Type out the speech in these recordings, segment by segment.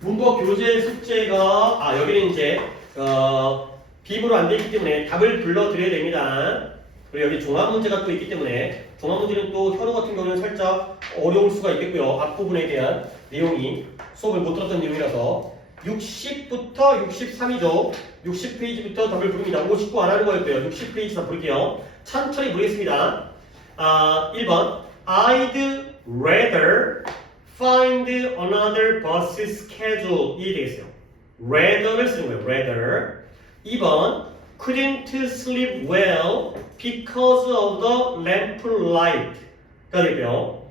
문법 교재 숙제가 여기는 이제 비브로 안 돼 있기 때문에 답을 불러드려야 됩니다. 그리고 여기 종합 문제가 또 있기 때문에 종합 문제는 또 현우 같은 경우는 살짝 어려울 수가 있겠고요. 앞부분에 대한 내용이 수업을 못 들었던 내용이라서 60부터 63이죠. 60페이지부터 답을 부릅니다. 59 안 하는 거였고요. 60페이지 다 부를게요. 천천히 부르겠습니다. 1번 I'd rather find another bus schedule 이 되겠어요. rather를 쓰는 거예요. rather. 2번 couldn't sleep well because of the lamp light가 되고요.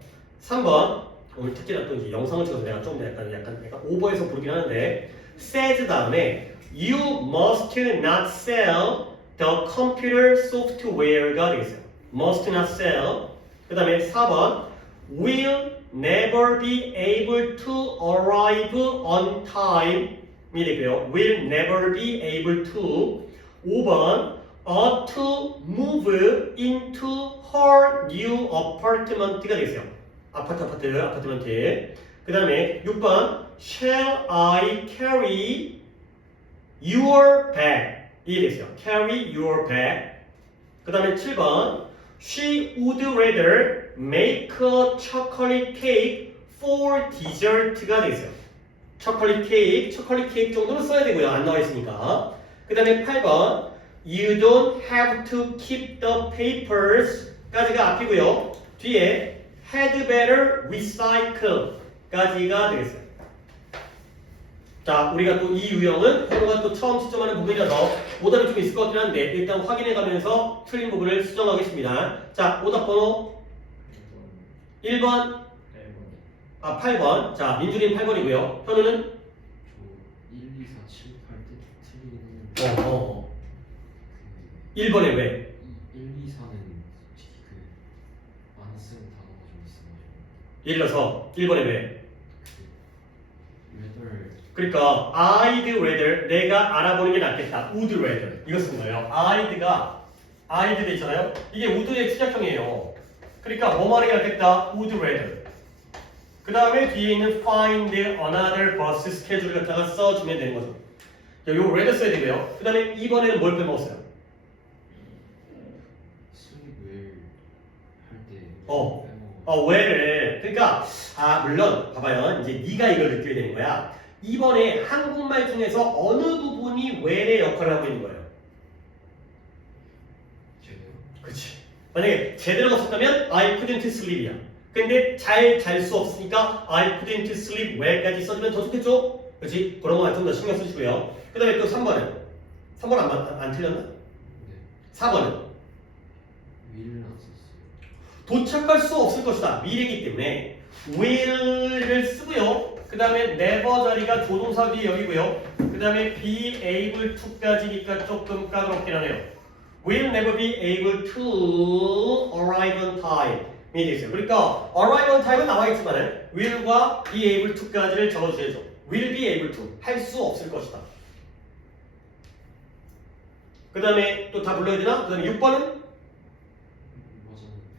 3번 오늘 특히나 또 이제 영상을 찍어서 내가 좀 약간 오버해서 부르긴 하는데 says 다음에 you must not sell the computer software가 되겠어요. must not sell. 그 다음에 4번 will never be able to arrive on time 이 되고요. will never be able to. 5번 ought to move into her new apartment가 되겠어요. 아파트먼트. 그 다음에 6번 shall I carry your bag 이 되겠어요. carry your bag. 그 다음에 7번 she would rather make a chocolate cake for dessert가 되겠어요. 초콜릿 케이크 정도는 써야 되고요. 안 나와 있으니까. 그 다음에 8번 You don't have to keep the papers 까지가 앞이고요. 뒤에 had better recycle 까지가 되겠어요. 자, 우리가 또 이 유형은 현우가 또 처음 시점하는 부분이라서 오답이 좀 있을 것 같긴 한데 일단 확인해 가면서 틀린 부분을 수정하겠습니다. 자, 오답 번호 1번 8번. 자, 민준이는 8번이고요. 현우는? 저 1, 2, 4, 7, 8 때 틀리긴 했는데 1번에 왜? 1, 2, 4는 솔직히 안 쓰는 단어가 좀 있어가지고 예를 들어서 1번에 왜? rather 그러니까 I'd rather 내가 알아보는 게 낫겠다. would rather 이거 쓴 거예요. I'd 돼 있잖아요. 이게 would의 축약형이에요. 그러니까 뭐 말하는 게 낫겠다. would rather. 그 다음에 뒤에 있는 find another bus schedule를 갖다가 써주면 되는 거죠. 요거 rather 써야 되고요. 그 다음에 2번에는 뭘 빼먹었어요? sleep well 할때 where를 그러니까 물론 봐봐요. 이제 네가 이걸 느껴야 되는 거야. 이번에 한국말 중에서 어느 부분이 where의 역할을 하고 있는 거예요? 제대로 그렇지. 만약에 제대로가 없었다면 I couldn't sleep이야. 근데 잘 잘 수 없으니까 I couldn't sleep well까지 써주면 더 좋겠죠? 그렇지? 그런 거만 좀 더 신경 쓰시고요. 그 다음에 또 3번은? 3번 안 틀렸나? 네 4번은? will은 안 썼어요 도착할 수 없을 것이다. 미래이기 때문에 will을 쓰고요. 그 다음에 never 자리가 조동사 뒤에 여기고요. 그 다음에 be able to까지니까 조금 까다롭긴 하네요. will never be able to arrive on time 이 되겠어요. 그러니까 arrive on time은 나와 있지만 will과 be able to까지를 적어주셔야죠. will be able to 할 수 없을 것이다. 그 다음에 또 다 불러야 되나? 그 다음에 6번은?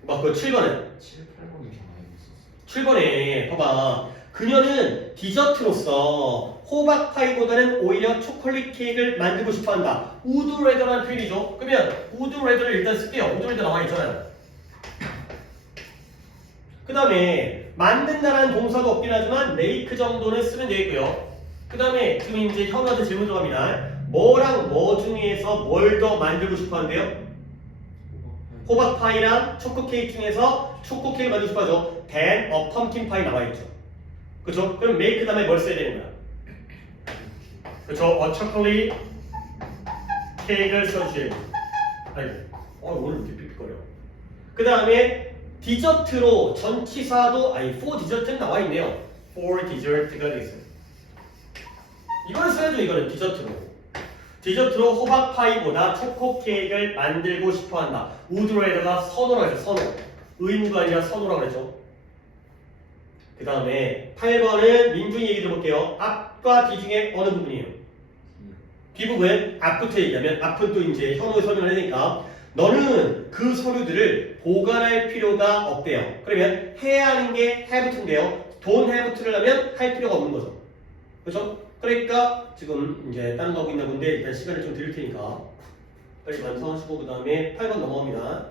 맞아 그 7번은? 7, 8번이 좀 많이 있었어요 7번에 봐봐. 그녀는 디저트로서 호박파이보다는 오히려 초콜릿 케이크를 만들고 싶어한다. would rather라는 표현이죠. 그러면 would rather를 일단 쓸게요. would rather 나와 있잖아요. 그 다음에 만든다라는 동사가 없긴 하지만 make 정도는 쓰면 되겠고요. 그 다음에 지금 이제 현우한테 질문 들어갑니다. 뭐랑 뭐 중에서 뭘 더 만들고 싶어한대요? 호박파이랑 초코케이크 중에서 초코케이크 만들고 싶어하죠. then a pumpkin pie 나와 있죠. 그렇죠? 그럼 make 다음에 뭘 써야 되는 거야? 그렇죠? a chocolate cake를 써주셔야 돼요. 아이고, 오늘 이렇게 삐삐거려. 그 다음에 디저트로 전치사도 for 디저트는 나와 있네요. for dessert가 되겠어요. 이거는 써야죠. 이거는 디저트로 호박파이보다 초코 케이크를 만들고 싶어한다. would rather가 선호라고 했죠. 선호. 의무가 아니라 선호라고 그랬죠. 그 다음에 8번은 민준이 얘기 들어볼게요. 앞과 뒤 중에 어느 부분이에요? 뒤 부분 앞부터 얘기하면 앞은 또 이제 현우의 설명을 해야 되니까 너는 그 서류들을 보관할 필요가 없대요. 그러면 해야 하는 게 have to인데요. don't have to를 하면 할 필요가 없는 거죠. 그렇죠? 그러니까 지금 이제 다른 거 하고 있나 본데 일단 시간을 좀 드릴 테니까 빨리 완성하시고 그 다음에 8번 넘어갑니다.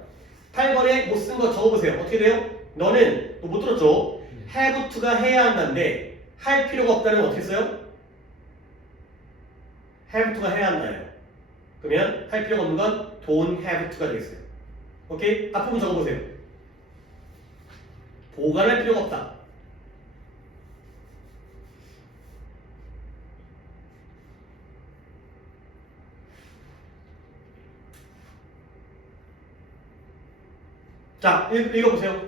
8번에 못 쓴 거 적어보세요. 어떻게 돼요? 너는 또 못 들었죠? have to가 해야 한다는데 할 필요가 없다는 건 어떻게 써요? have to가 해야 한다예요. 그러면 할 필요가 없는 건 don't have to가 되겠어요. 오케이? 앞부분 적어보세요. 보관할 필요가 없다. 자, 읽어보세요.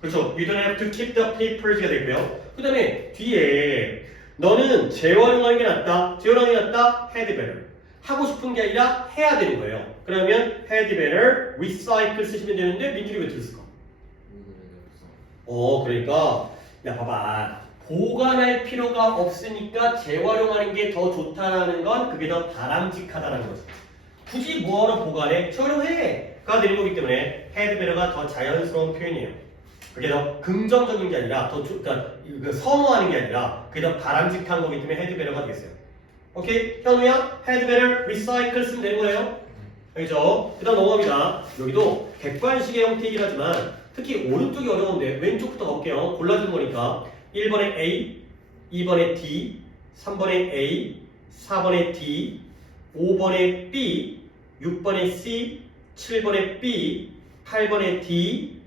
그렇죠. You don't have to keep the papers가 되고요. 그 다음에 뒤에 너는 재활용하는 게 낫다. 재활용하는 게 낫다. had better. 하고 싶은 게 아니라 해야 되는 거예요. 그러면 had better recycle 쓰시면 되는데 민준이 왜 들었을까? 그러니까 야 봐봐. 보관할 필요가 없으니까 재활용하는 게 더 좋다라는 건 그게 더 바람직하다는 거죠. 굳이 뭐하러 보관해? 재활용해!가 되는 거기 때문에 had better가 더 자연스러운 표현이에요. 그게 더 긍정적인 게 아니라 그러니까 선호하는 게 아니라 그게 더 바람직한 거기 때문에 had better가 되겠어요. 오케이? 현우야, had better recycle 쓰면 되는 거예요. 알겠죠? 그 다음 넘어갑니다. 여기도 객관식의 형태이긴 하지만 특히 오른쪽이 어려운데 왼쪽부터 가볼게요. 골라주는 거니까 1번에 A, 2번에 D, 3번에 A, 4번에 D, 5번에 B, 6번에 C, 7번에 B, 8번에 D,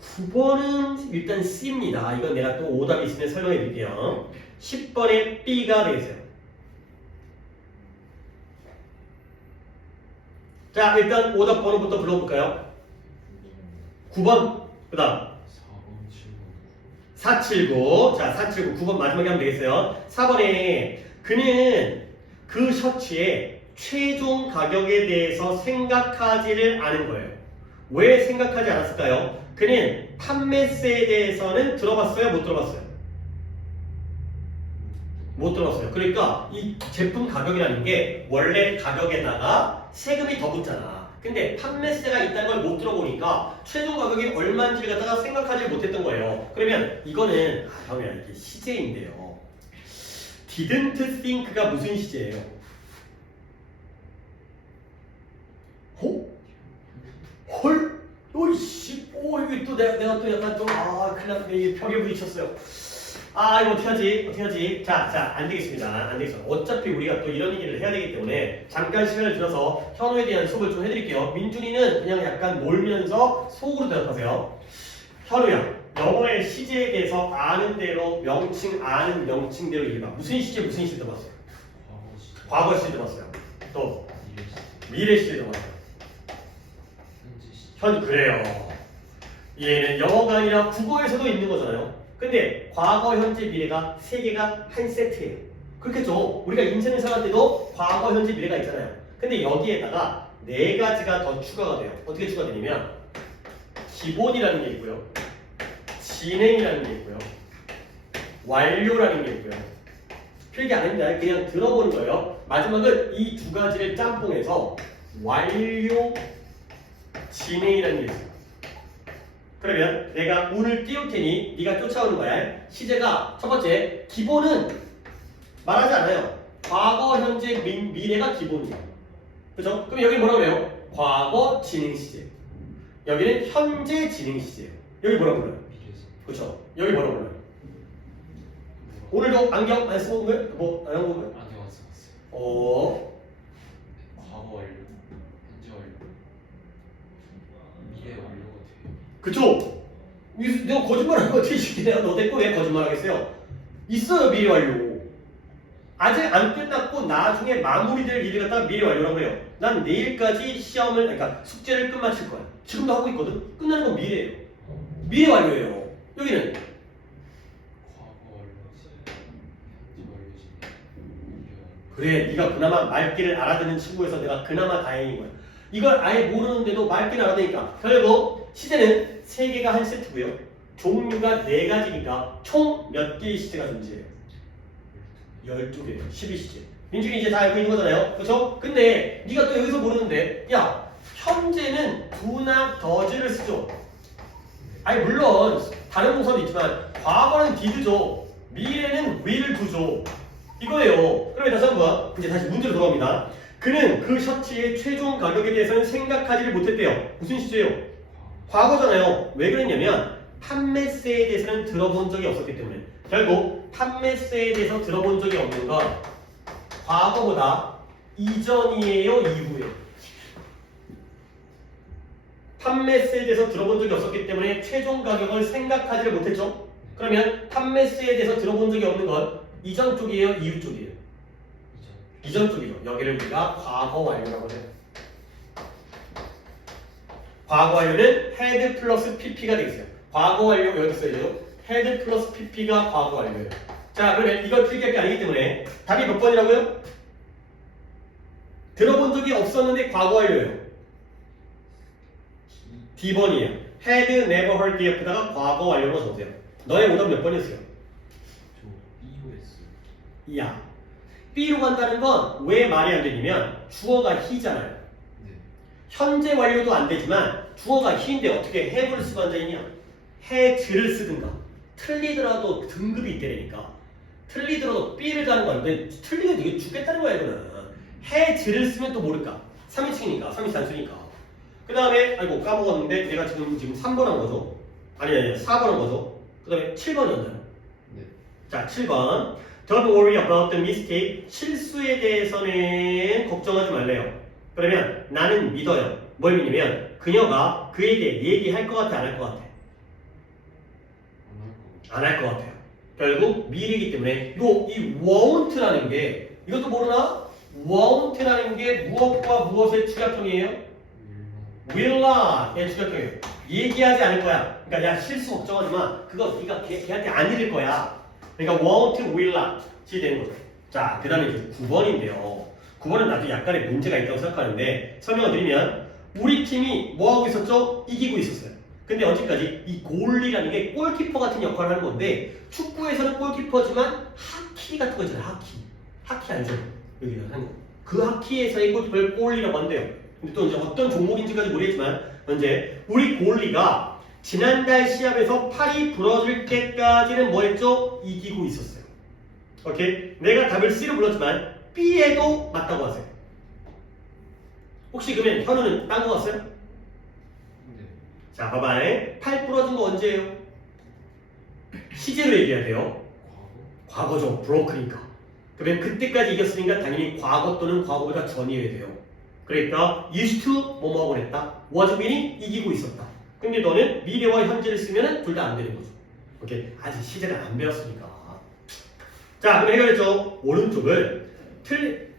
9번은 일단 C입니다. 이건 내가 또 오답이 있으면 설명해 드릴게요. 10번에 B가 되겠어요. 자, 일단 오답 번호부터 불러볼까요? 9번, 그 다음 479. 자, 479. 9번 마지막에 하면 되겠어요. 4번에 그는 그 셔츠의 최종 가격에 대해서 생각하지를 않은 거예요. 왜 생각하지 않았을까요? 그는 판매세에 대해서는 들어봤어요? 못 들어봤어요? 못 들어봤어요. 그러니까 이 제품 가격이라는 게 원래 가격에다가 세금이 더 붙잖아. 근데 판매세가 있다는 걸 못 들어보니까 최종 가격이 얼마인지를 갖다가 생각하지 못했던 거예요. 그러면 이거는 형이야 이게 시제인데요. didn't think가 무슨 시제예요? 헐? 오이씨, 이게 또 내가 또 약간 좀 큰일 났네. 이게 벽에 부딪혔어요. 이거 어떡하지? 자, 안 되겠습니다. 안 되겠어. 어차피 우리가 또 이런 얘기를 해야 되기 때문에 잠깐 시간을 들어서 현우에 대한 수업을 좀 해드릴게요. 민준이는 그냥 약간 놀면서 속으로 대답하세요. 현우야, 영어의 시제에 대해서 아는 대로 아는 명칭대로 얘기해봐. 무슨 시제 들어봤어요? 과거 시제 들어봤어요. 또 미래 시제 들어봤어요. 그래요. 얘는 영어가 아니라 국어에서도 있는 거잖아요. 근데 과거, 현재, 미래가 세 개가 한 세트예요. 그렇겠죠? 우리가 인생을 살아갈 때도 과거, 현재, 미래가 있잖아요. 근데 여기에다가 네 가지가 더 추가가 돼요. 어떻게 추가되냐면 기본이라는 게 있고요. 진행이라는 게 있고요. 완료라는 게 있고요. 필기 아닙니다. 그냥 들어보는 거예요. 마지막은 이 두 가지를 짬뽕해서 완료, 진행이라는 게 있어요. 그러면 내가 운을 띄울 테니 네가 쫓아오는 거야. 시제가 첫 번째 기본은 말하지 않아요. 과거, 현재, 미래가 기본이에요. 그죠? 그럼 여기 뭐라고 해요? 과거 진행 시제. 여기는 현재 진행 시제예요. 여기 뭐라고 불러요? 그렇죠? 여기 뭐라고 불러요? 오늘도 안경 안 쓰고 온 거예요? 뭐 안 하고 온 거예요? 안경 안 써봤어요. 과거 완료, 현재 완료, 미래 완료가 돼요. 그쵸? 내가 거짓말하는 거 어떻게 쉽게 내가 너 데리고 왜 거짓말하겠어요? 있어요 미래 완료. 아직 안 끝났고 나중에 마무리될 일을 갖다가 미래 완료라고 해요. 난 내일까지 그러니까 숙제를 끝마칠 거야. 지금도 하고 있거든. 끝나는 건 미래예요. 미래 완료예요. 여기는 과거 완료지, 현재 완료지, 미래 완료. 그래, 네가 그나마 말귀를 알아듣는 친구여서 내가 그나마 다행인 거야. 이걸 아예 모르는데도 말귀를 알아듣니까 결국 시제는 3개가 한 세트고요. 종류가 4가지니까 총 몇 개의 시제가 존재해요? 12개예요. 12시제. 민준이 이제 다 알고 있는 거잖아요. 그렇죠? 근데 네가 또 여기서 모르는데 현재는 do나 does를 쓰죠. 아니 물론 다른 동사도 있지만 과거는 did죠. 미래는 will을 두죠. 이거예요. 그러면 다시 한번 이제 다시 문제로 돌아옵니다. 그는 그 셔츠의 최종 가격에 대해서는 생각하지를 못했대요. 무슨 시제요? 과거잖아요. 왜 그랬냐면 판매세에 대해서는 들어본 적이 없었기 때문에. 결국 판매세에 대해서 들어본 적이 없는 건 과거보다 이전이에요, 이후예요? 판매세에 대해서 들어본 적이 없었기 때문에 최종 가격을 생각하지를 못했죠. 그러면 판매세에 대해서 들어본 적이 없는 건 이전 쪽이에요, 이후 쪽이에요? 이전 쪽이죠. 여기를 우리가 과거 완료라고 해요. 과거 완료는 had 플러스 pp가 되겠어요. 과거 완료 여기 써야죠. had 플러스 pp가 과거 완료예요. 자, 그러면 이걸 필기할 게 아니기 때문에 답이 몇 번이라고요? 들어본 적이 없었는데 과거 완료예요. D번이에요. had never heard df다가 과거 완료로 적으세요. 너의 오답 몇 번이었어요? 저 B로 했어요. 야, B로 간다는 건 왜 말이 안 되냐면 주어가 he잖아요. 네. 현재 완료도 안 되지만 주어가 he인데 어떻게 have를 쓰고 앉아있냐? has를 쓰든가. 틀리더라도 등급이 있다니까. 틀리더라도 B를 가는 거 아닌데 틀리면 되게 죽겠다는 거야 이거는. has를 쓰면 또 모를까? 3인칭이니까 3인칭 단수니까. 그 다음에 아이고 까먹었는데 내가 지금 3번 한 거죠? 아니 4번 한 거죠? 그 다음에 7번이었나요? 네. 자 7번 Don't worry about the mistake. 실수에 대해서는 걱정하지 말래요. 그러면 나는 믿어요. 뭘 믿냐면 그녀가 그에게 얘기할 것 같아 안 할 것 같아? 안 할 것 같아요. 결국 미래이기 때문에 이 won't라는 게 이것도 모르나? won't라는 게 무엇과 무엇의 축약형이에요? will not의 축약형이에요. 얘기하지 않을 거야. 그러니까 야 실수 걱정하지 마. 그거 네가 걔한테 안 이를 거야. 그러니까 won't, will not이 되는 거죠. 자, 그 다음에 9번인데요. 9번은 나도 약간의 문제가 있다고 생각하는데 설명을 드리면 우리 팀이 뭐하고 있었죠? 이기고 있었어요. 근데 언제까지? 이 골리라는 게 골키퍼 같은 역할을 하는 건데 축구에서는 골키퍼지만 하키 같은 거 있잖아요. 하키 알죠? 여기다 하는 거. 그 하키에서의 골키퍼를 골리라고 한대요. 근데 또 이제 어떤 종목인지까지 모르겠지만 현재 우리 골리가 지난달 시합에서 팔이 부러질 때까지는 뭐 했죠? 이기고 있었어요. 오케이? 내가 답을 C로 불렀지만 B에도 맞다고 하세요. 혹시 그러면 현우는 딴 거 같어요? 네. 자, 봐봐. 팔 부러진 거 언제예요? 시제로 얘기해야 돼요. 과거? 과거죠. broke니까. 그러면 그때까지 이겼으니까 당연히 과거 또는 과거보다 전이어야 돼요. 그러니까 used to 뭐뭐하고 했다. was win이 이기고 있었다. 근데 너는 미래와 현재를 쓰면 둘 다 안 되는 거죠. 오케이. 아직 시제를 안 배웠으니까. 자, 그럼 해결했죠. 오른쪽을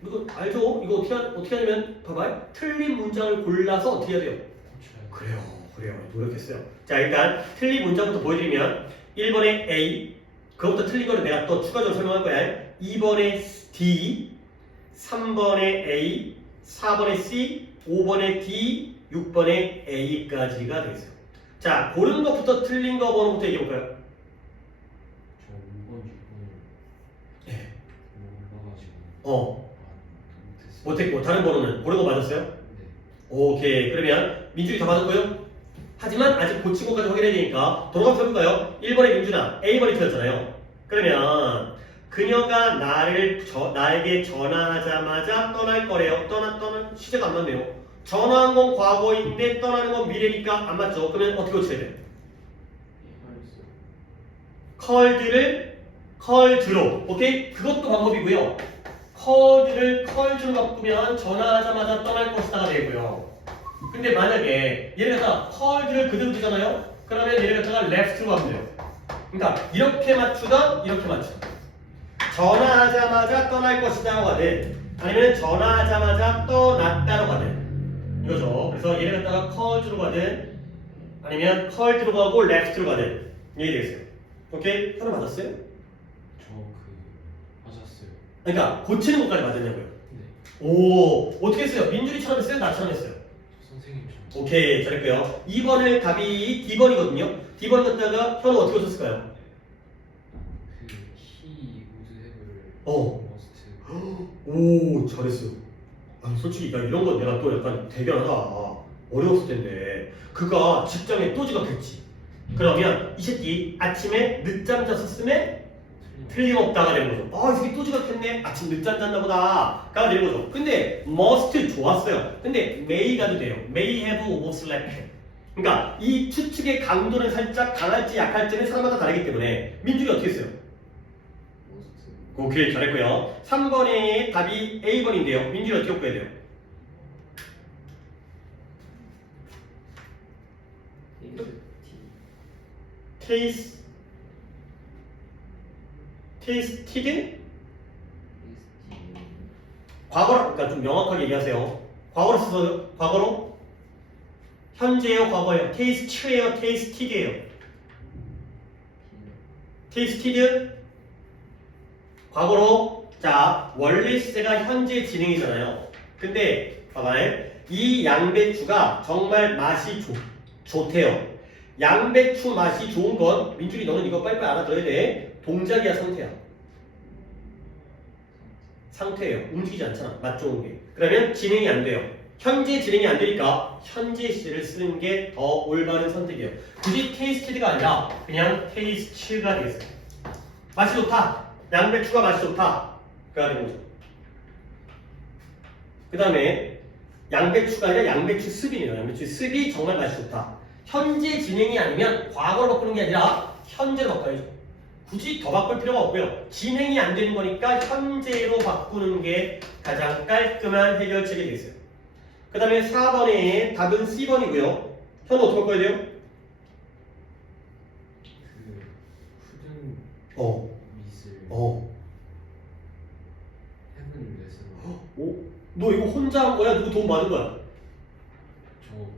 이거 알죠? 이거 어떻게 하냐면 봐봐요. 틀린 문장을 골라서 어떻게 해야 돼요? 그래요. 노력했어요. 자, 일단 틀린 문장부터 보여드리면 1번에 A, 그것부터 틀린 거는 내가 또 추가적으로 설명할 거야. 2번에 D, 3번에 A, 4번에 C, 5번에 D, 6번에 A까지가 되겠어요. 자, 고른 것부터 틀린 거 번호부터 얘기해볼까요? 저 5번, 6번 네. 몰라가지고 못했고 다른 번호는 고른 거 맞았어요? 네. 오케이. 그러면 민준이 다 맞았고요. 하지만 아직 고친 것까지 확인해야 되니까 돌아가서 해볼까요? 1번에 민준아, A번이 틀렸잖아요. 그러면 그녀가 나에게 전화하자마자 떠날 거래요. 떠난 시제가 안 맞네요. 전화한 건 과거인데 떠나는 건 미래니까 안 맞죠? 그러면 어떻게 고쳐야 돼요? 컬드로. 오케이? 그것도 방법이고요. 컬드를 컬드로 바꾸면 전화하자마자 떠날 것이다가 되고요. 근데 만약에 얘를 갖다가 컬드를 그대로 두잖아요? 그러면 얘를 갖다가 left로 하면 돼요. 그러니까 이렇게 맞추다 이렇게 맞추다. 전화하자마자 떠날 것이다로 가든 아니면 전화하자마자 떠났다로 가든 이거죠. 그래서 얘를 갖다가 컬드로 가든 아니면 컬드로 가고 left로 가든 이해되겠어요? 오케이? 하나 맞았어요? 맞았어요. 그러니까 고치는 것까지 맞았냐고요? 네. 오, 어떻게 했어요? 민준이처럼 했어요? 나처럼 했어요? 선생님처럼. 오케이, 잘했고요. 2번을 답이 D번이거든요. D번 갖다가 현우 어떻게 고쳤을까요? he would have를 어. must. 오, 잘했어요. 아니, 솔직히 이런 건 내가 또 약간 대견하다. 어려웠을 텐데 그가 직장에 또 지각했지. 그러면 이 새끼 아침에 늦잠 잤었으면 틀림없다가 되는 거죠. 이 새끼 또 지각했네. 아침 늦잠 잤나 보다가 되는 거죠. 근데 must 좋았어요. 근데 may 가도 돼요. may have overslept. 그러니까 이 추측의 강도는 살짝 강할지 약할지는 사람마다 다르기 때문에 민준이 어떻게 했어요? 오케이, 잘했고요. 3번의 답이 A번인데요. 민준이 어떻게 바꿔야 돼요? tasted? 과거로, 그러니까 좀 명확하게 얘기하세요. 과거로 써서 과거로? 현재예요, 과거예요? taste예요, tasted예요? tasted? 과거로. 자, 원래 시제가 현재 진행이잖아요. 근데 봐봐요. 이 양배추가 정말 맛이 좋대요. 양배추 맛이 좋은 건 민준이 너는 이거 빨리빨리 알아들어야 돼. 동작이야, 상태야? 상태예요. 움직이지 않잖아. 맛 좋은 게. 그러면 진행이 안 돼요. 현재 진행이 안 되니까 현재 시제를 쓰는 게 더 올바른 선택이에요. 굳이 테이스트가 아니라 그냥 테이스트가 되겠어요. 맛이 좋다. 양배추가 맛이 좋다. 그가 되는 거죠. 그 다음에 양배추가 아니라 양배추 습이네요. 양배추 습이 정말 맛이 좋다. 현재 진행이 아니면 과거로 바꾸는 게 아니라 현재로 바꿔야죠. 굳이 더 바꿀 필요가 없고요. 진행이 안 되는 거니까 현재로 바꾸는 게 가장 깔끔한 해결책이 되겠어요. 그 다음에 4번의 답은 C번이고요. 현우 어떻게 바꿔야 돼요? 그 미술 해븐 레스로 오? 너 이거 혼자 한 거야? 누구 도움 받은 거야? 저그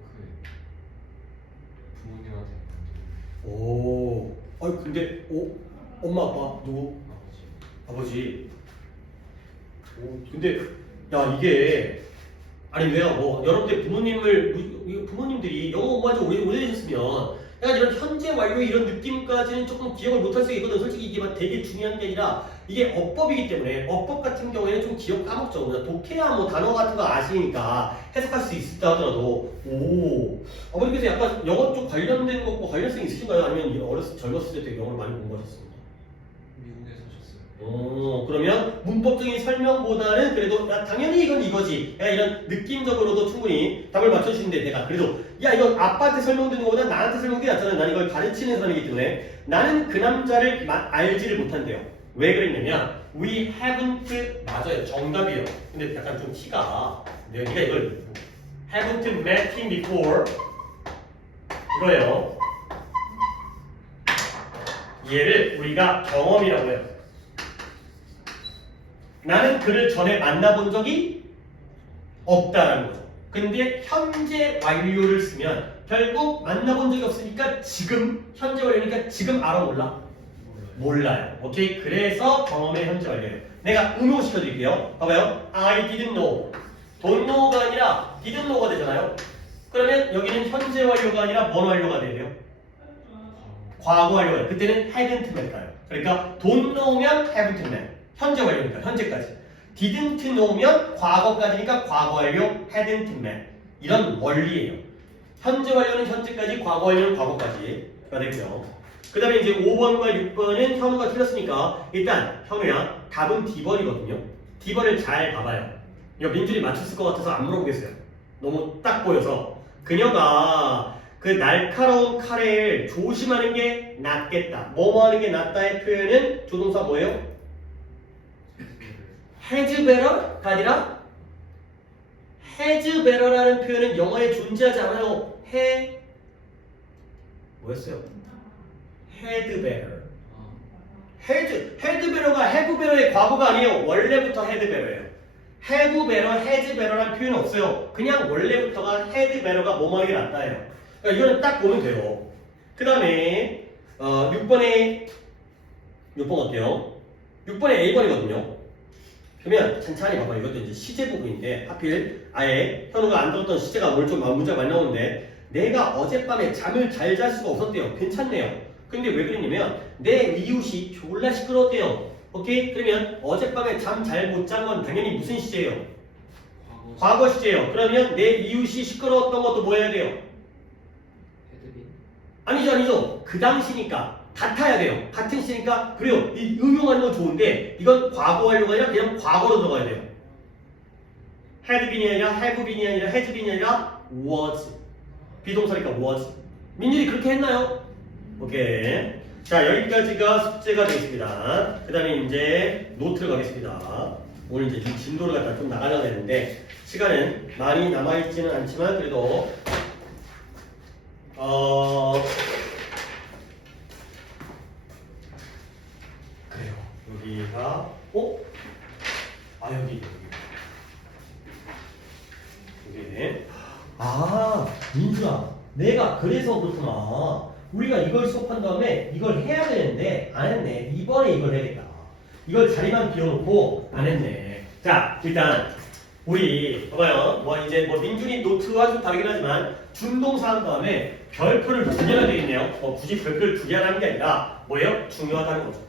부모님한테 만든 오. 아니 근데 엄마 아빠 누구? 아버지. 아버지. 근데 야 이게 아니 내가 뭐 여러분들 부모님들이 영어 공부한 지 오래되셨으면 약간 이런 현재 완료 이런 느낌까지는 조금 기억을 못할 수 있거든. 솔직히 이게 막 되게 중요한 게 아니라 이게 어법이기 때문에 어법 같은 경우에는 좀 기억 까먹죠. 그냥 독해야 뭐 단어 같은 거 아시니까 해석할 수 있다 하더라도 아버님께서 약간 영어 쪽 관련된 것과 관련성이 있으신가요? 아니면 젊었을 때 되게 영어를 많이 공부하셨습니까? 미국에 사셨어요. 그러면 문법적인 설명보다는 그래도 야, 당연히 이건 이거지. 야, 이런 느낌적으로도 충분히 답을 맞춰주시는데 내가 그래도 야 이건 아빠한테 설명드리는 것보다 나한테 설명드리는 게 낫잖아. 난 이걸 가르치는 사람이기 때문에 나는 그 남자를 알지를 못한대요. 왜 그랬냐면 we haven't 맞아요. 정답이에요. 근데 약간 좀 티가 네가 이걸 haven't met him before 이거예요. 얘를 우리가 경험이라고 해요. 나는 그를 전에 만나본 적이 없다라는 거죠. 근데 현재 완료를 쓰면 결국 만나본 적이 없으니까 지금 현재 완료니까 지금 알아 몰라? 몰라요. 오케이? 그래서 경험의 현재 완료예요. 내가 응용시켜 드릴게요. 봐봐요. I didn't know. don't know가 아니라 didn't know가 되잖아요. 그러면 여기는 현재 완료가 아니라 뭔 완료가 돼요? 과거 완료가 돼요. 그때는 hadn't met 가요. 그러니까 don't know면 haven't met. 현재 완료니까 현재까지. didn't know면 과거까지니까 과거 완료 hadn't met. 이런 원리예요. 현재 완료는 현재까지, 과거 완료는 과거까지가 되고요. 그 다음에 이제 5번과 6번은 현우가 틀렸으니까 일단 현우야 답은 D번이거든요. D번을 잘 봐봐요. 이거 민준이 맞췄을 것 같아서 안 물어보겠어요. 너무 딱 보여서 그녀가 그 날카로운 칼을 조심하는 게 낫겠다. 뭐뭐 하는 게 낫다의 표현은 조동사 뭐예요? has better가 아니라 has better라는 표현은 영어에 존재하지 않아요. 뭐였어요? had better. had better가 have better의 과거가 아니에요. 원래부터 had better예요. have better, has better라는 표현은 없어요. 그냥 원래부터가 had better가 뭐뭐 하는 게 낫다예요. 그러니까 이거는 딱 보면 돼요. 그 다음에 6번 어때요? 6번에 A번이거든요. 그러면 천천히 봐봐. 이것도 이제 시제 부분인데 하필 아예 현우가 안 들었던 시제가 문제가 많이 나오는데 내가 어젯밤에 잠을 잘 잘 수가 없었대요. 괜찮네요. 근데 왜 그랬냐면 내 이웃이 졸라 시끄러웠대요. 오케이? 그러면 어젯밤에 잠 잘 못 잔 건 당연히 무슨 시제예요? 과거 시제예요. 그러면 내 이웃이 시끄러웠던 것도 뭐 해야 돼요? 아니죠. 그 당시니까 같아야 돼요. 같은 시니까 그래요. 이 응용하는 건 좋은데 이건 과거 완료가 아니라 그냥 과거로 들어가야 돼요. had been이 아니라 have been이 아니라 has been이 아니라 was. 비동사니까 was. 민준이 그렇게 했나요? 오케이. 자, 여기까지가 숙제가 되겠습니다. 그 다음에 이제 노트를 가겠습니다. 오늘 이제 좀 진도를 갖다 좀 나가려고 했는데 시간은 많이 남아있지는 않지만 그래도 그래요. 여기가 여기 민준아, 내가 그래서 그렇구나. 우리가 이걸 수업한 다음에 이걸 해야 되는데 안 했네. 이번에 이걸 해야겠다. 이걸 자리만 비워놓고 안 했네. 자, 일단 우리 봐봐요. 이제 민준이 노트와 좀 다르긴 하지만 준동사 한 다음에 별표를 2개나 되겠네요. 굳이 별표를 2개 하는 게 아니라 뭐예요? 중요하다는 거죠.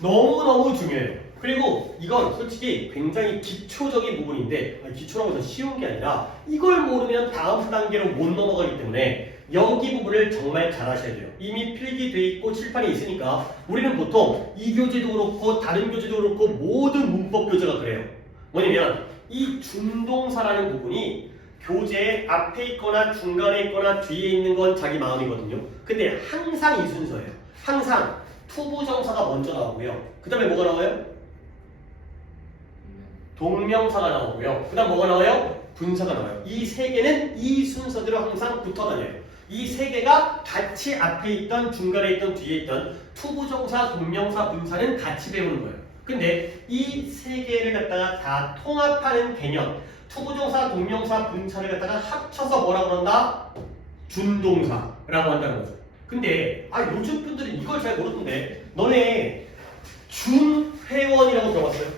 너무너무 중요해요. 그리고 이건 솔직히 굉장히 기초적인 부분인데 기초라고 해서 쉬운 게 아니라 이걸 모르면 다음 단계로 못 넘어가기 때문에 여기 부분을 정말 잘 하셔야 돼요. 이미 필기돼 있고 칠판에 있으니까 우리는 보통 이 교재도 그렇고 다른 교재도 그렇고 모든 문법 교재가 그래요. 뭐냐면 이 준동사라는 부분이 교재 앞에 있거나 중간에 있거나 뒤에 있는 건 자기 마음이거든요. 근데 항상 이 순서예요. 항상 투부정사가 먼저 나오고요. 그 다음에 뭐가 나와요? 동명사가 나오고요. 그 다음 뭐가 나와요? 분사가 나와요. 이 세 개는 이 순서대로 항상 붙어 다녀요. 이 세 개가 같이 앞에 있던 중간에 있던 뒤에 있던 투부정사, 동명사, 분사는 같이 배우는 거예요. 근데 이 세 개를 갖다가 다 통합하는 개념, 투부정사, 동명사, 분사를 갖다가 합쳐서 뭐라고 그런다? 준동사라고 한다는 거죠. 근데 요즘 분들은 이걸 잘 모르던데 너네 준회원이라고 들어봤어요?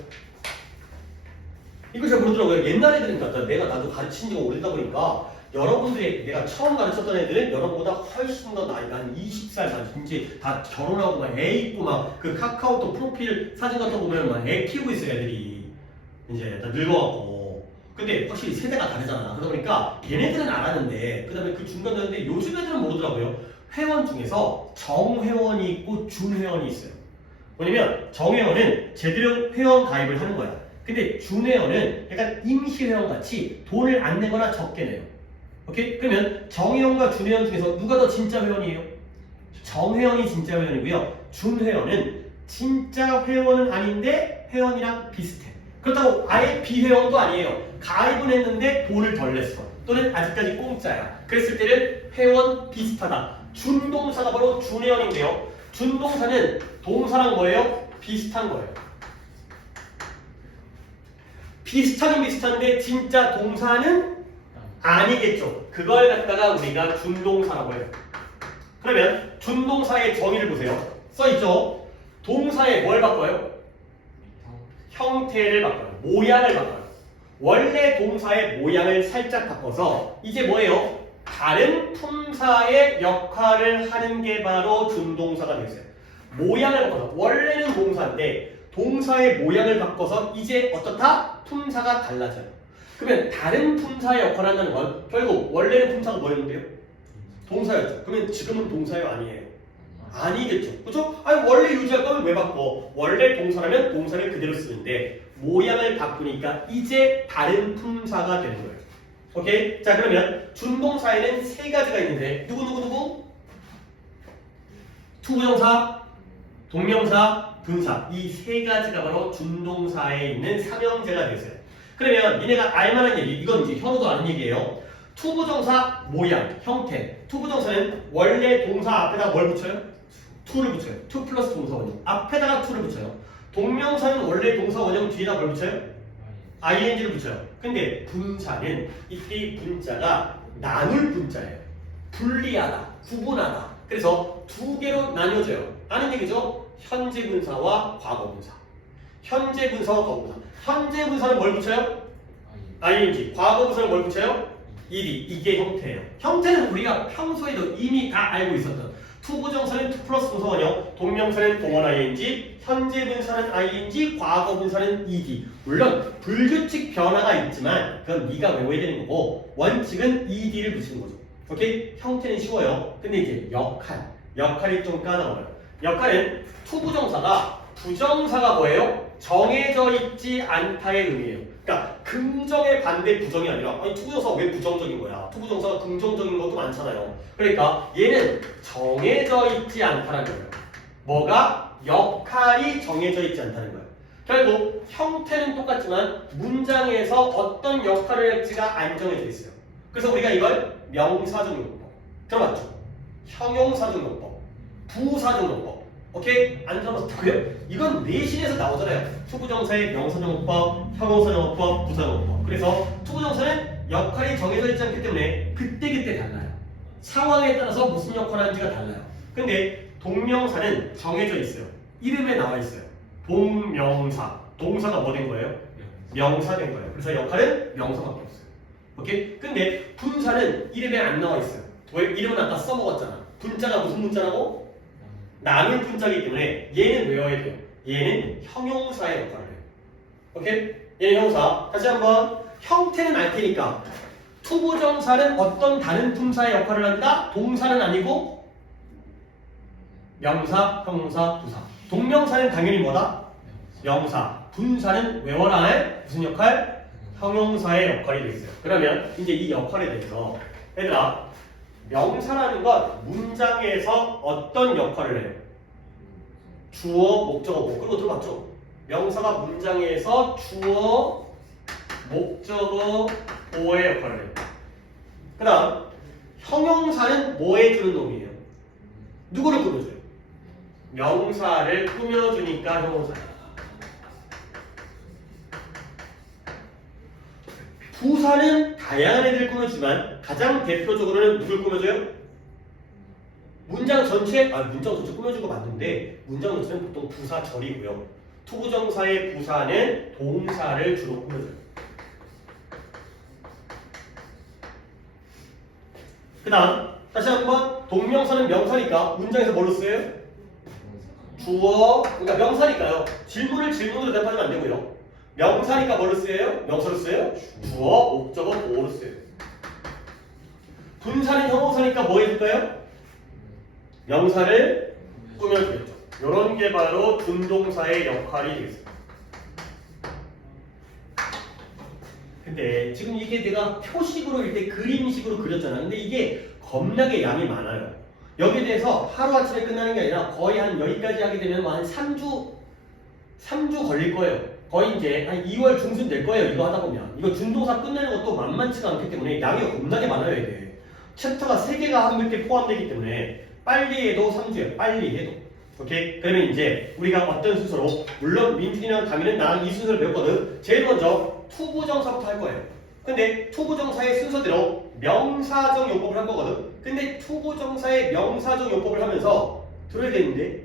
이거 잘 모르더라고요. 옛날 애들은 나도 가르친 지가 오래다 보니까 여러분들이 내가 처음 가르쳤던 애들은 여러분보다 훨씬 더 나이가 한 20살 이제 다 결혼하고 막 애 있고 막 그 카카오톡 프로필 사진 같은 거 보면 막 애 키우고 있어요. 애들이 이제 다 늙어갖고. 근데 확실히 세대가 다르잖아. 그러다 보니까 얘네들은 알았는데 그 다음에 그 중간이었는데 요즘 애들은 모르더라고요. 회원 중에서 정회원이 있고 준회원이 있어요. 뭐냐면 정회원은 제대로 회원 가입을 하는 거야. 근데 준회원은 약간 임시회원 같이 돈을 안 내거나 적게 내요. 오케이? 그러면 정회원과 준회원 중에서 누가 더 진짜 회원이에요? 정회원이 진짜 회원이고요. 준회원은 진짜 회원은 아닌데 회원이랑 비슷해. 그렇다고 아예 비회원도 아니에요. 가입은 했는데 돈을 덜 냈어. 또는 아직까지 공짜야. 그랬을 때는 회원 비슷하다. 준동사가 바로 준회원인데요. 준동사는 동사랑 뭐예요? 비슷한 거예요. 비슷하긴 비슷한데 진짜 동사는 아니겠죠. 그걸 갖다가 우리가 준동사라고 해요. 그러면 준동사의 정의를 보세요. 써있죠. 동사에 뭘 바꿔요? 형태를 바꿔요. 모양을 바꿔요. 원래 동사의 모양을 살짝 바꿔서 이제 뭐예요? 다른 품사의 역할을 하는 게 바로 준동사가 되겠어요. 모양을 바꿔서 원래는 동사인데 동사의 모양을 바꿔서 이제 어떻다? 품사가 달라져요. 그러면 다른 품사의 역할을 한다는 건 결국 원래는 품사가 뭐였는데요? 동사였죠. 그러면 지금은 동사요? 아니에요? 아니겠죠. 그렇죠? 원래 유지할 거면 왜 바꿔? 원래 동사라면 동사를 그대로 쓰는데 모양을 바꾸니까 이제 다른 품사가 되는 거예요. 오케이? 자, 그러면 준동사에는 세 가지가 있는데 누구? 투부정사, 동명사, 분사 이 세 가지가 바로 준동사에 있는 삼형제가 되겠어요. 그러면 니네가 알만한 얘기, 이건 이제 현우도 아는 얘기예요. 투부정사 모양, 형태. 투부정사는 원래 동사 앞에다 뭘 붙여요? to를 붙여요. to 플러스 동사 원형. 앞에다가 to를 붙여요. 동명사는 원래 동사 원형 뒤에다 뭘 붙여요? ing를 붙여요. 근데 분사는 이때 분자가 나눌 분자예요. 분리하다, 구분하다. 그래서 두 개로 나뉘어져요. 아는 얘기죠? 현재 분사와 과거 분사. 현재 분사와 과거 분사. 현재 분사는 뭘 붙여요? ing. 과거 분사는 뭘 붙여요? ed. 이게 형태예요. 형태는 우리가 평소에도 이미 다 알고 있었던 투부정사는 to 플러스 동사 원형, 동명사는 동원 ing, 현재 분사는 ing, 과거 분사는 ed. 물론 불규칙 변화가 있지만 그건 네가 외워야 되는 거고 원칙은 ed를 붙이는 거죠. 오케이? 형태는 쉬워요. 근데 이제 역할이 좀 까다로워요. 역할은 투부정사가 부정사가 뭐예요? 정해져 있지 않다의 의미예요. 그러니까 긍정의 반대 부정이 아니라 아니 투부정사가 왜 부정적인 거야? 투부정사가 긍정적인 것도 많잖아요. 그러니까 얘는 정해져 있지 않다는 거예요. 뭐가? 역할이 정해져 있지 않다는 거예요. 결국 형태는 똑같지만 문장에서 어떤 역할을 할지가 안 정해져 있어요. 그래서 우리가 이걸 명사적용법 들어봤죠? 형용사적용법, 부사적용법. 오케이? 안 들어봤다고요? 이건 내신에서 나오잖아요. 투부정사의 명사적용법, 형용사적용법, 부사적용법. 그래서 투부정사는 역할이 정해져 있지 않기 때문에 그때그때 달라요. 상황에 따라서 무슨 역할을 하는지가 달라요. 근데 동명사는 정해져 있어요. 이름에 나와 있어요. 동명사. 동사가 뭐 된 거예요? 명사 된 거예요. 그래서 역할은 명사밖에 없어요. 오케이? 근데 분사는 이름에 안 나와 있어요. 왜? 이름은 아까 써먹었잖아. 분자가 무슨 분자라고? 나눌 분자이기 때문에 얘는 외워야 돼요. 얘는 형용사의 역할을 해요. 오케이? 얘는 형용사. 다시 한번 형태는 알 테니까 투부정사는 어떤 다른 품사의 역할을 한다? 동사는 아니고 명사, 형용사, 부사. 동명사는 당연히 뭐다? 명사. 분사는 외워라 할 무슨 역할? 형용사의 역할이 되겠어요. 그러면 이제 이 역할에 대해서 얘들아 명사라는 건 문장에서 어떤 역할을 해요? 주어, 목적어, 뭐 그런 거 들어봤죠? 명사가 문장에서 주어, 목적어, 보어의 역할을 해요. 그 다음 형용사는 뭐 해주는 놈이에요? 누구를 꾸며줘요? 명사를 꾸며주니까 형용사예요. 부사는 다양한 애들을 꾸며주지만 가장 대표적으로는 누굴 꾸며줘요? 문장 전체 꾸며준 거 맞는데 문장 전체는 보통 부사절이고요. 투부정사의 부사는 동사를 주로 꾸며줘요. 그 다음 다시 한번 동명사는 명사니까 문장에서 뭘로 쓰여요? 주어, 그러니까 명사니까요. 질문을 질문으로 대답하면 안 되고요. 명사니까 뭘로 쓰여요? 명사로 쓰여요? 주어, 목적어, 보어로 쓰여요. 분사는 형용사니까 뭐 해줄까요? 명사를 꾸며주겠죠. 이런 게 바로 준동사의 역할이 되겠습니다. 근데 지금 이게 내가 표식으로 이렇게 그림식으로 그렸잖아. 근데 이게 겁나게 양이 많아요. 여기에 대해서 하루아침에 끝나는 게 아니라 거의 한 여기까지 하게 되면 한 3주 걸릴 거예요. 거의 이제 한 2월 중순 될 거예요. 이거 하다 보면. 이거 준동사 끝내는 것도 만만치가 않기 때문에 양이 겁나게 많아요. 이게. 챕터가 3개가 함께 포함되기 때문에 빨리 해도 3주예요. 빨리 해도. 오케이? 그러면 이제 우리가 어떤 순서로 물론 민준이랑 다미는 나랑 이 순서를 배웠거든. 제일 먼저 투부정사부터 할 거예요. 근데 투부정사의 순서대로 명사적 용법을 할 거거든. 근데 투부정사의 명사적 용법을 하면서 들어야 되는데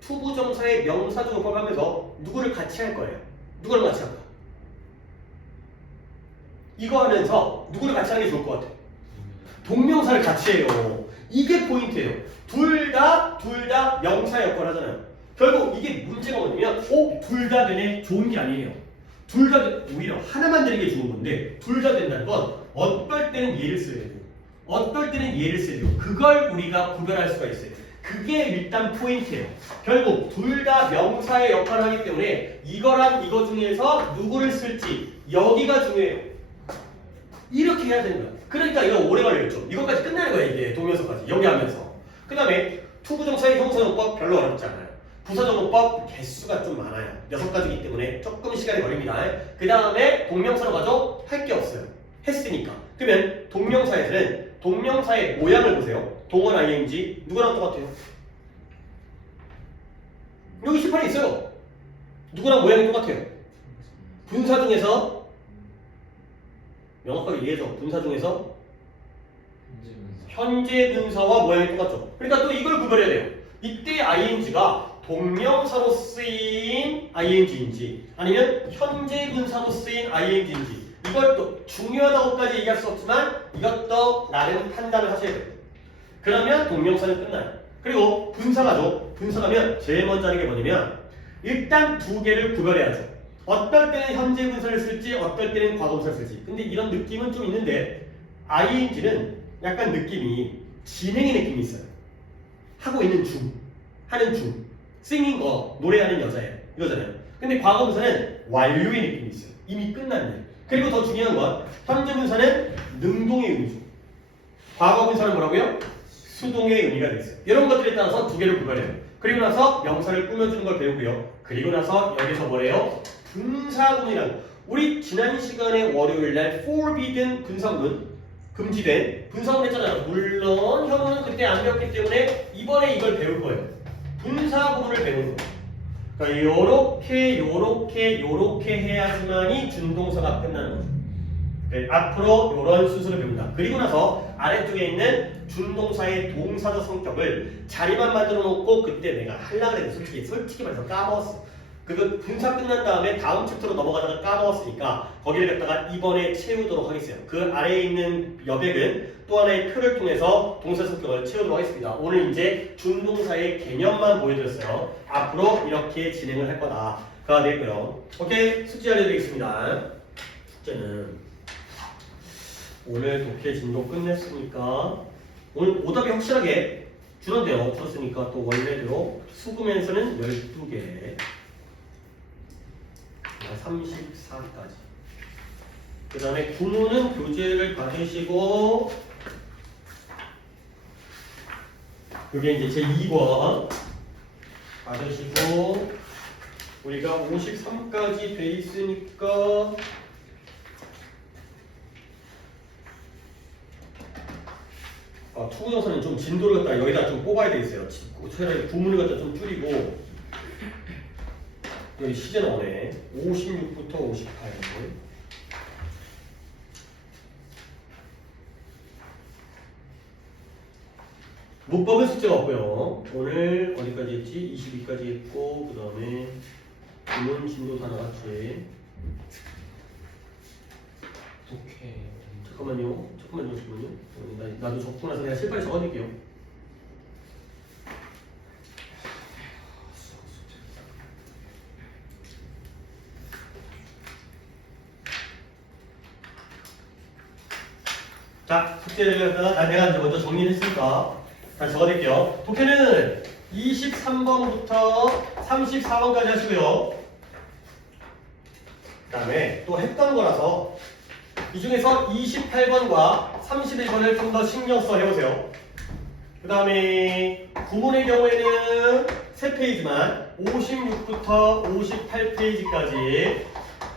투부정사의 명사적 용법을 하면서 누구를 같이 할 거예요? 누구를 같이 할까? 이거 하면서 누구를 같이 하는 게 좋을 것 같아? 동명사를 같이 해요. 이게 포인트예요. 둘 다 명사 역할을 하잖아요. 결국 이게 문제가 뭐냐면 둘 다 되네? 좋은 게 아니에요. 둘 다 오히려 하나만 되는 게 좋은 건데 둘 다 된다는 건 어떨 때는 얘를 써야 되고 어떨 때는 얘를 써야 되고 그걸 우리가 구별할 수가 있어요. 그게 일단 포인트예요. 결국 둘 다 명사의 역할을 하기 때문에 이거랑 이거 중에서 누구를 쓸지 여기가 중요해요. 이렇게 해야 되는 거야. 그러니까 이거 오래 걸렸죠. 이것까지 끝나는 거야 이게 동명사까지 여기 하면서. 그 다음에 투부정사의 형사용법 별로 어렵지 않아요. 부사적용법 개수가 좀 많아요. 6가지이기 때문에 조금 시간이 걸립니다. 그 다음에 동명사로 가죠? 할 게 없어요. 했으니까. 그러면 동명사에서는 동명사의 모양을 보세요. 동원 ing 누구랑 똑같아요? 여기 칠판에 있어요. 누구랑 모양이 똑같아요? 분사 중에서 명확하게 이해해서 분사 중에서 현재 분사와 모양이 똑같죠. 그러니까 또 이걸 구별해야 돼요. 이때 ing가 동명사로 쓰인 ing인지 아니면 현재 분사로 쓰인 ing인지 이걸 또 중요하다고까지 얘기할 수 없지만 이것도 나름 판단을 하셔야 돼요. 그러면 동명사는 끝나요. 그리고 분사가죠. 분사가면 제일 먼저 하는 게 뭐냐면 일단 두 개를 구별해야죠. 어떨 때는 현재 분사를 쓸지 어떨 때는 과거분사를 쓸지. 근데 이런 느낌은 좀 있는데 ing는 약간 느낌이 진행의 느낌이 있어요. 하고 있는 중, 하는 중, singing 거, 노래하는 여자예요. 이거잖아요. 근데 과거 분사는 완료의 느낌이 있어요. 이미 끝난 일. 그리고 더 중요한 건 현재 분사는 능동의 의미죠. 과거 분사는 뭐라고요? 수동의 의미가 되겠어요. 이런 것들에 따라서 두 개를 구별해요. 그리고 나서 명사를 꾸며주는 걸 배우고요. 그리고 나서 여기서 뭐래요? 분사구문이라는 거. 우리 지난 시간에 월요일날 forbidden 분사구문, 금지된 분사구문 했잖아요. 물론 현우는 그때 안 배웠기 때문에 이번에 이걸 배울 거예요. 분사구문을 배우는 거예요. 그러니까 요렇게 해야지만이 준동사가 끝나는 거죠. 네, 앞으로 이런 순서를 배운다. 그리고 나서 아래쪽에 있는 준동사의 동사적 성격을 자리만 만들어 놓고 그때 내가 하려고 했는데 솔직히 말해서 까먹었어. 그거 분사 끝난 다음에 다음 챕터로 넘어가다가 까먹었으니까 거기를 갖다가 이번에 채우도록 하겠어요. 그 아래에 있는 여백은 또 하나의 표를 통해서 동사 성격을 채우도록 하겠습니다. 오늘 이제 준동사의 개념만 보여드렸어요. 앞으로 이렇게 진행을 할 거다가 되고요. 오케이, 숙제 알려드리겠습니다. 숙제는 오늘 독해 진도 끝냈으니까 오늘 오답이 확실하게 줄었네요. 줄었으니까 또 원래대로 수금에서는 12개 34까지 그 다음에 구문은 교재를 받으시고 그게 이제 제2권 받으시고 우리가 53까지 돼 있으니까 투구정사는 좀 진도를 갖다 여기다 좀 뽑아야 되겠어요. 차라리 구문을 갖다 좀 줄이고 여기 시제 나오네. 56부터 58. 문법은 숙제가 없고요. 오늘 어디까지 했지? 22까지 했고 그 다음에 구문 진도 다 나왔지. 독해. 잠깐만요. 나도 적고 나서 내가 실발에 적어낼게요. 자, 숙제를 갖다가 내가 이제 먼저 정리를 했으니까 다시 적어낼게요. 독해는 23번부터 34번까지 하시고요. 그 다음에 또 했던 거라서 이 중에서 28번과 31번을 좀 더 신경 써 해보세요. 그 다음에 구문의 경우에는 3페이지만 56부터 58페이지까지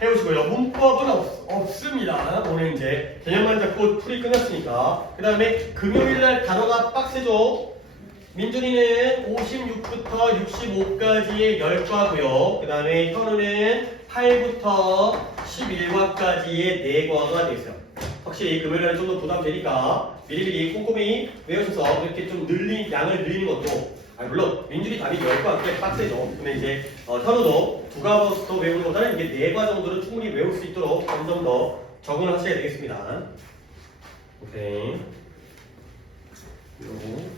해오시고요. 문법은 없습니다. 오늘 이제 개념만 잡고 풀이 끝났으니까. 그 다음에 금요일날 단어가 빡세죠. 민준이는 56부터 65까지의 10과고요. 그 다음에 현우는 8부터 11과까지의 4과가 되겠어요. 확실히 금요일날 좀 더 부담되니까 미리미리 꼼꼼히 외우셔서 이렇게 좀 양을 늘리는 것도 물론 민준이 답이 10과 꽤 빡세죠. 근데 이제 현우도 2과부터 외우는 것보다는 이게 4과 정도는 충분히 외울 수 있도록 점점 더 적응을 하셔야 되겠습니다. 오케이. 그리고